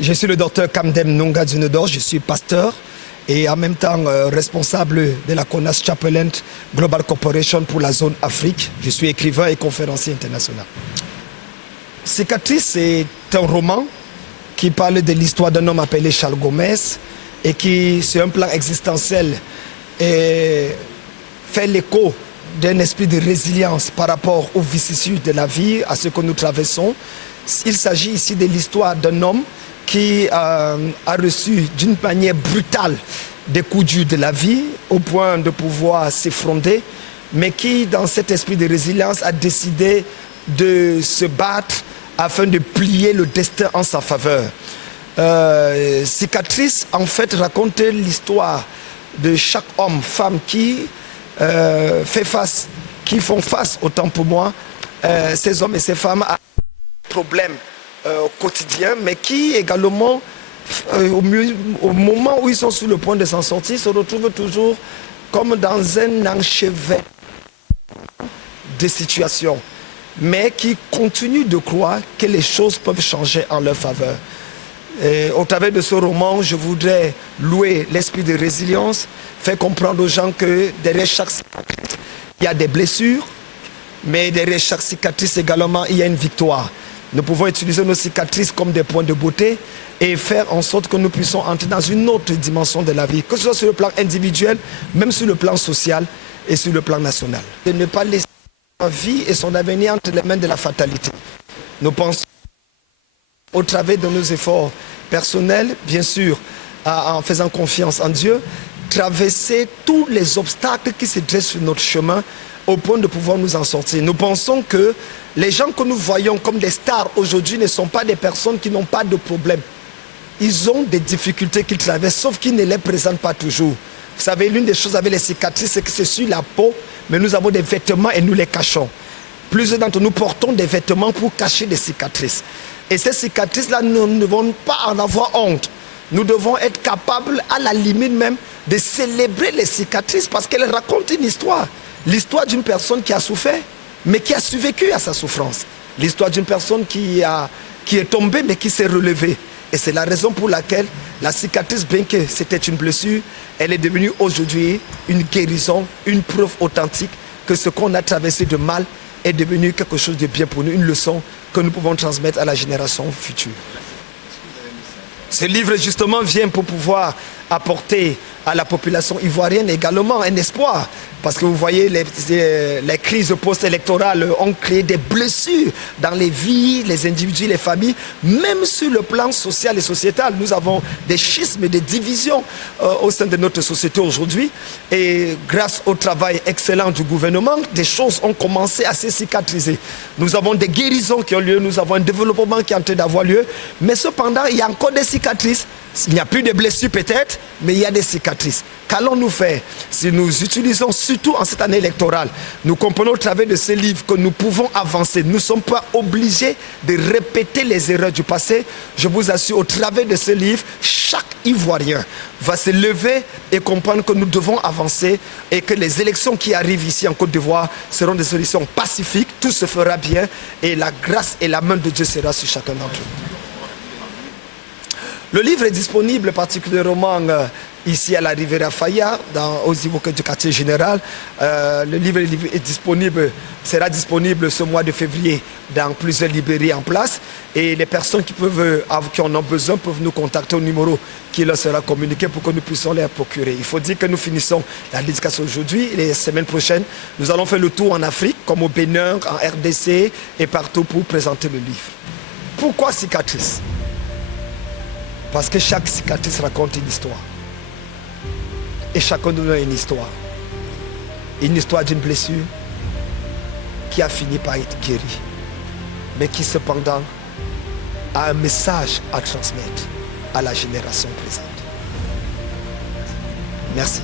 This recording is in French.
Je suis le docteur Kamdem Nonga Dunedor, je suis pasteur et en même temps responsable de la CONAS Chapeland Global Corporation pour la zone Afrique. Je suis écrivain et conférencier international. Cicatrice, c'est un roman qui parle de l'histoire d'un homme appelé Charles Gomez et qui, sur un plan existentiel, fait l'écho d'un esprit de résilience par rapport aux vicissitudes de la vie, à ce que nous traversons. Il s'agit ici de l'histoire d'un homme qui a reçu d'une manière brutale des coups durs de la vie au point de pouvoir s'effondrer, mais qui, dans cet esprit de résilience, a décidé de se battre afin de plier le destin en sa faveur. Cicatrice, en fait, raconte l'histoire de chaque homme, femme qui font face, autant pour moi, ces hommes et ces femmes à des problèmes au quotidien, mais qui également, au moment où ils sont sur le point de s'en sortir, se retrouvent toujours comme dans un enchevêtrement de situations, mais qui continuent de croire que les choses peuvent changer en leur faveur. Et au travers de ce roman, je voudrais louer l'esprit de résilience, faire comprendre aux gens que derrière chaque cicatrice, il y a des blessures, mais derrière chaque cicatrice également, il y a une victoire. Nous pouvons utiliser nos cicatrices comme des points de beauté et faire en sorte que nous puissions entrer dans une autre dimension de la vie, que ce soit sur le plan individuel, même sur le plan social et sur le plan national. De ne pas laisser sa vie et son avenir entre les mains de la fatalité. Nous pensons au travers de nos efforts personnels, bien sûr, en faisant confiance en Dieu, traverser tous les obstacles qui se dressent sur notre chemin au point de pouvoir nous en sortir. Nous pensons que les gens que nous voyons comme des stars aujourd'hui ne sont pas des personnes qui n'ont pas de problème. Ils ont des difficultés qu'ils traversent, sauf qu'ils ne les présentent pas toujours. Vous savez, l'une des choses avec les cicatrices, c'est que c'est sur la peau, mais nous avons des vêtements et nous les cachons. Plusieurs d'entre nous portons des vêtements pour cacher des cicatrices. Et ces cicatrices-là, nous ne devons pas en avoir honte. Nous devons être capables, à la limite même, de célébrer les cicatrices parce qu'elles racontent une histoire. L'histoire d'une personne qui a souffert, mais qui a survécu à sa souffrance. L'histoire d'une personne qui est tombée, mais qui s'est relevée. Et c'est la raison pour laquelle la cicatrice, bien que c'était une blessure, elle est devenue aujourd'hui une guérison, une preuve authentique que ce qu'on a traversé de mal est devenu quelque chose de bien pour nous, une leçon que nous pouvons transmettre à la génération future. Ce livre, justement, vient pour pouvoir apporter à la population ivoirienne également un espoir. Parce que vous voyez, les crises post-électorales ont créé des blessures dans les vies, les individus, les familles. Même sur le plan social et sociétal, nous avons des schismes et des divisions au sein de notre société aujourd'hui. Et grâce au travail excellent du gouvernement, des choses ont commencé à se cicatriser. Nous avons des guérisons qui ont lieu, nous avons un développement qui est en train d'avoir lieu. Mais cependant, il y a encore des cicatrices. Il n'y a plus de blessures peut-être, mais il y a des cicatrices. Qu'allons-nous faire si nous utilisons, surtout en cette année électorale, nous comprenons au travers de ce livre que nous pouvons avancer. Nous ne sommes pas obligés de répéter les erreurs du passé. Je vous assure, au travers de ce livre, chaque Ivoirien va se lever et comprendre que nous devons avancer et que les élections qui arrivent ici en Côte d'Ivoire seront des élections pacifiques. Tout se fera bien et la grâce et la main de Dieu sera sur chacun d'entre nous. Le livre est disponible particulièrement ici à la Riviera Faya, au niveau du quartier général. Le livre sera disponible ce mois de février dans plusieurs librairies en place. Et les personnes qui en ont besoin peuvent nous contacter au numéro qui leur sera communiqué pour que nous puissions les procurer. Il faut dire que nous finissons la dédicace aujourd'hui. Les semaines prochaines, nous allons faire le tour en Afrique, comme au Bénin, en RDC et partout pour présenter le livre. Pourquoi cicatrice ? Parce que chaque cicatrice raconte une histoire. Et chacun de nous a une histoire. Une histoire d'une blessure qui a fini par être guérie. Mais qui cependant a un message à transmettre à la génération présente. Merci.